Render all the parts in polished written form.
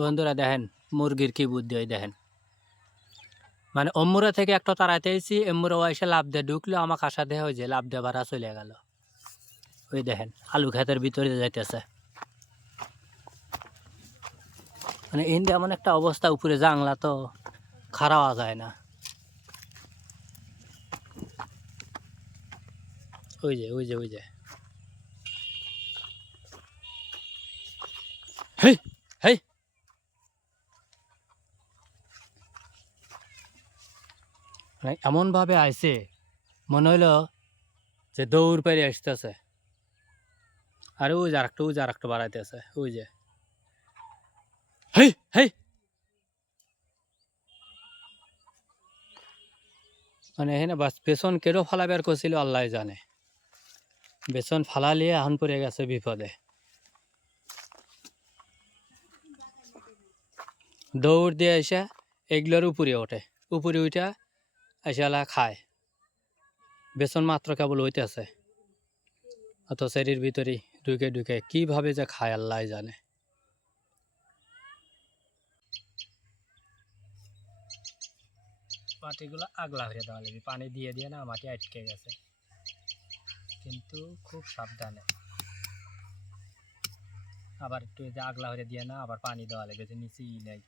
বন্ধুরা দেখেন মুরগির কি বুদ্ধি হয় দেখেন, মানে অম্মুরা থেকে একটা তাড়াইতে এসেছি, এম্মুরা এসে লাভ দিয়ে ঢুকলো, আমার কাছা দেওয়া হয়েছে লাভ দিয়ে ভাড়া চলে গেল। ওই দেখেন আলু ক্ষেতের ভিতরে যাইতেছে, মানে এমনি এমন একটা অবস্থা, উপরে জাংলা তো খারাওয়া যায় না। ওই যে ওই যে ওই যে হেই হেই, মানে এমনভাবে আইছে মনে হইলো যে দৌড় পেরে আসতেছে। আর ওই যে আরেকটু বাড়াইতেছে, ওই যে হেই হেই, মানে এখানে বাস পেছন কেড়ো ফালাবার করছিল আল্লাহ জানে, পেছন ফালালিয়ে এখন পড়ে গেছে বিপদে। দৌড় দিয়ে এসে এগুলোর উপরে ওঠে, উপরে উঠা এসে এলা খায়, বেসন মাত্র কেবল হইতেছে, অত শরীর ভিতরে ঢুকে ঢুকে কিভাবে যে খায় আল্লাহ জানে। মাটিগুলো আগলা হয়ে দেওয়া লাগবে, পানি দিয়ে দিয়ে না মাটি আটকে গেছে, কিন্তু খুব সাবধানে আবার একটু যে আগলা হয়ে দিয়ে না আবার পানি দেওয়া লাগবে, যে নিচে নেই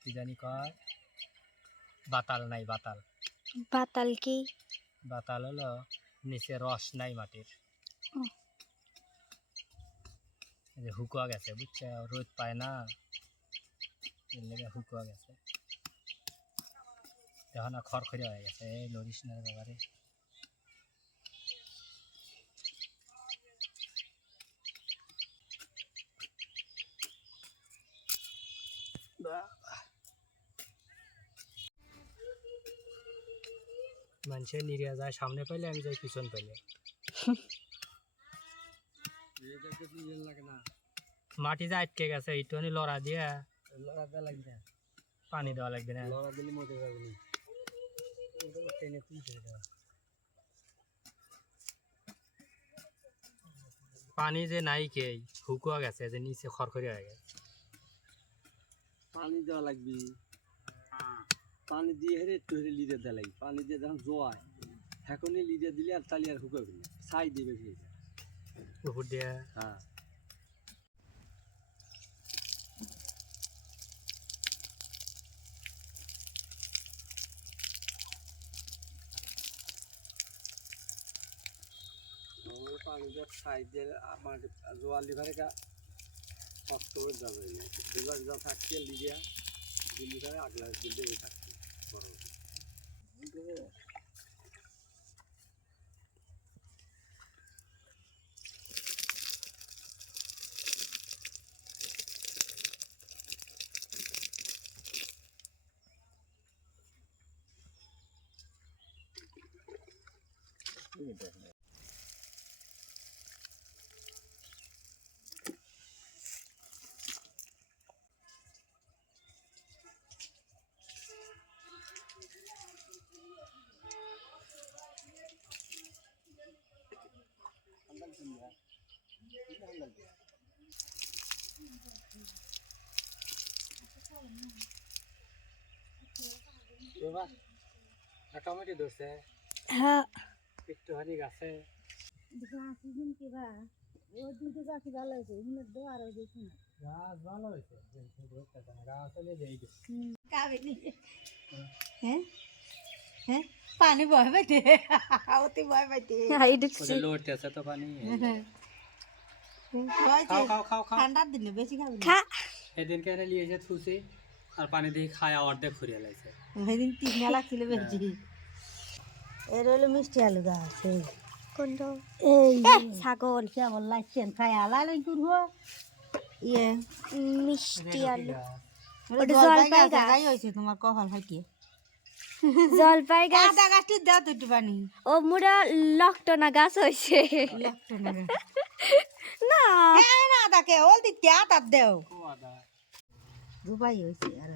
কি জানি কয়, বাতাল নাই, বাতাল। বাতাল কি? বাতাল হলো নিচে রস নাই মাটির, যে হুকুয়া গেছে বুঝছে, রোদ পায় না এর লেগে হুকুয়া গেছে, দেখো না খড়খড়িয়া হয়ে গেছে। এই লরিস না বাবারে, মানুষের নিরিয়া যায় সামনে পাইলে, আমি যাই পিছন পাইলে। মাটি যা আটকে গেছে একটুখানি লড়া দিয়ে, লড়া দেওয়া লাগবে না, পানি দেওয়া লাগবে না, লড়া দিলে মরে যাবে না, টেনে তুলতে দেওয়া। পানি যে নাই কে হুকুয়া গেছে, যে নিচে খড়খড়ি হয়ে গেছে, পানি দেওয়া লাগবে, পানি দিয়ে হেরে একটু হেরে লিডে দেওয়া লাগবে, পানি দিয়ে যখন জোয়ায় এখনই লিডে দিলে আর তালি আর হুকাবে না, ছাই দেবে উপর দিয়ে। হ্যাঁ পানি দিয়ে ছাই দিয়ে আমার জোয়ার লিভারে শক্ত হয়ে যাবে না, লিভার যা থাকছে লিডিয়া লিভারে আগলা দিলে থাকছে বড় টমেটো ধরছে, হ্যাঁ একটুখানি গাছে গাছ ভালো হয়েছে, গাছ হলে যেই হ্যাঁ পানি বয় পাইতে অতি বয় পাইতে লড়তেছে তো পানি। খাও খাও খাও খাও, ঠান্ডার দিনে বেশি খাবি খা। এদিনকে এনে নিয়ে এসে থুসি আর পানি দিয়ে খায় অর্ধেক ফুরিয়ে লাগছে। সেদিন 3 মেলা ছিল বেশি। এর হলো মিষ্টি আলু গাছ কোনটা? এই ছাগল কেমন লাগছেন খাই আলাই করব ইয়ে মিষ্টি আলু। ওটা জলপাই গাছ হইছে তোমার কপাল ফাইকে জলপাই গাছ। আদা গাছটি দাও তো একটু পানি। ও মুরা লকটনা গাছ হইছে না। হ্যাঁ না আদাকে ওল দিতে আদা দেও ও আদা রুপাই হইছে আর